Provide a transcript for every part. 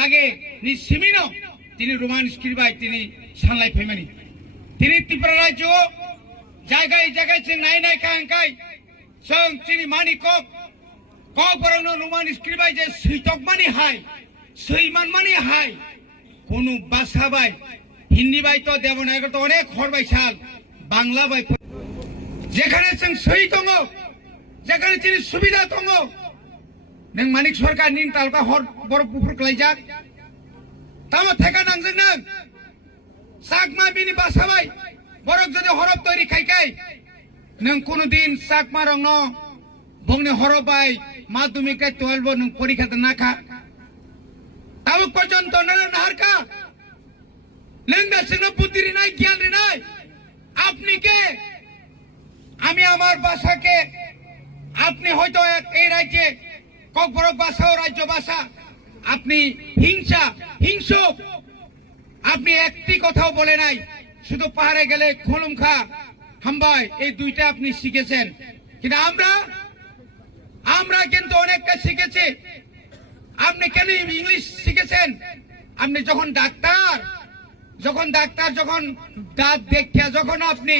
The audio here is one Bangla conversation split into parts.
আগে নি সিমিনো তিনি রোমান স্ক্রিবাই তিনি সানলাই ফেমানি তিনি ত্রিপুরা রাজ্য জায়গায় জায়গায় যে নাই নাই কাঙ্কাই সং তিনি মানি কক বরং রোমান স্ক্রিবাই যে সৈতক মানি হাই সৈমান মানি হাই কোন ভাষা বাই হিন্দি বাই তো দেবনাগরী তো অনেক হরবাই সাল বাংলা বাই যেখানে जों সই দङ যেখানে তিনি সুবিধা দङ नों मानिक सरकार निन तालुका हर बर पुफुर खालायजाक तामा थेका नांजों नों साकमा बिनि बासाबाय बरक जदि हरब तैरि खायखाय नों कोनो दिन साकमा रंग न बंगने हरबाय माध्यमिक 12 नों परीक्षाते नाखा ताबो पर्यन्त नों नाहारका नों दासिनो बुद्धि रे नाय জ্ঞান रे नाय আপনি কে আমি আমার ভাষাকে আপনি হয়তো এই রাজ্যে ককবরক ভাষা ও রাজ্য ভাষা আপনি হিংসুক আপনি একটি কথাও বলে নাই শুধু পাহাড়ে গেলে খুলুমখা হামবাই এই দুইটা আপনি শিখেছেন কিন্তু আমরা কিন্তু অনেকটা শিখেছি আপনি কেন ইংলিশ শিখেছেন আপনি যখন ডাক্তার যখন দাঁত দেখে যখন আপনি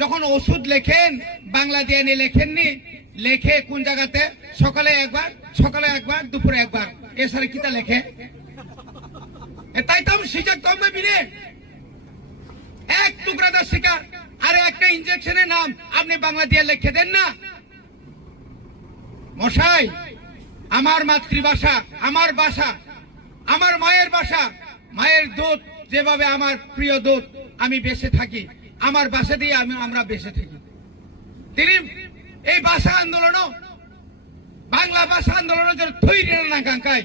যখন ওষুধ লেখেন বাংলা দিয়ে নি লেখেননি লেখে কোন জায়গাতে সকালে একবার দুপুরে একবার এছাড়া কিতা লেখে তাই তো আমি শিখে কমবে বিনে এক টুকরা দা শিখা আরে একটা ইনজেকশনের নাম আপনি বাংলা দিয়ে লিখে দেন না মশাই আমার মাতৃভাষা আমার ভাষা আমার মায়ের ভাষা মায়ের দুধ যেভাবে আমার প্রিয় দুধ আমি বেঁচে থাকি আমার ভাষা দিয়ে আমরা বেঁচে থাকি তিনি এই ভাষা আন্দোলন বাংলা ভাষা আন্দোলনের জন্য তৈরি না কাঙ্কাই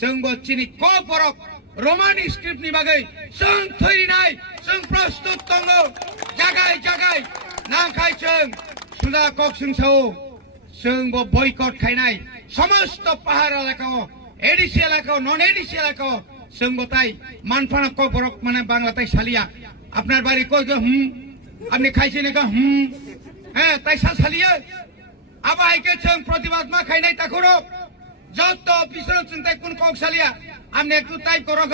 সঙ্গ চিনি কপরক রোমান স্ক্রিপ্ট নি বাগৈ সং তৈরি নাই সং প্রস্তুত দङ জায়গায় না খাইছং সুদা কক সংসাও সং বয়কট খাইনাই সমস্ত পাহাড় এলাকাও এডিসি এলাকাও নন এডিসি এলাকাও সঙ্গ তাই মানফানা কপরক মানে বাংলাতেই সালিয়া আপনার বাড়ি কই আপনি খাইছেন হ্যাঁ তাই সালিয়া আবাইকে जों प्रतिबाद मा खायनाय ताखरो যত পিছন চিন্তায় কোন কক সালিয়া আপনি একটু তাই করো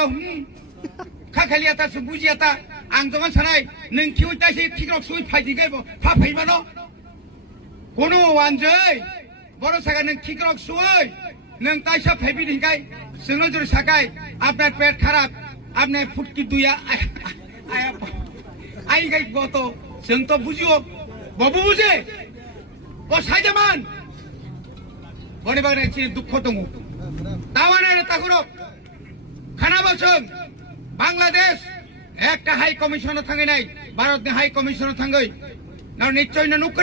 খাখালিয়া তা বুঝিয়া তা আং যখন সানাই नों কিউ তাইছে ঠিকরক সুই ফাইদি গাইব ফা ফাইমানো কোন ওয়ানজৈ বড় সাগা नों ঠিকরক সুই नों তাইসা ফাইবি দিগাই जोंनो जर साकाय আপনার পেট খারাপ আপনি ফুটকি দুইয়া আই গাই গত जों তো বুঝিও বাবু বুঝে ও সাইজামান বনে বাগনে চিনি দুঃখ দङ তাওয়ানা তাকুরো খানা বছং বাংলাদেশ একটা হাই কমিশনার থাঙ্গে নাই ভারত হাই কমিশনার থাঙ্গই না নিশ্চয় না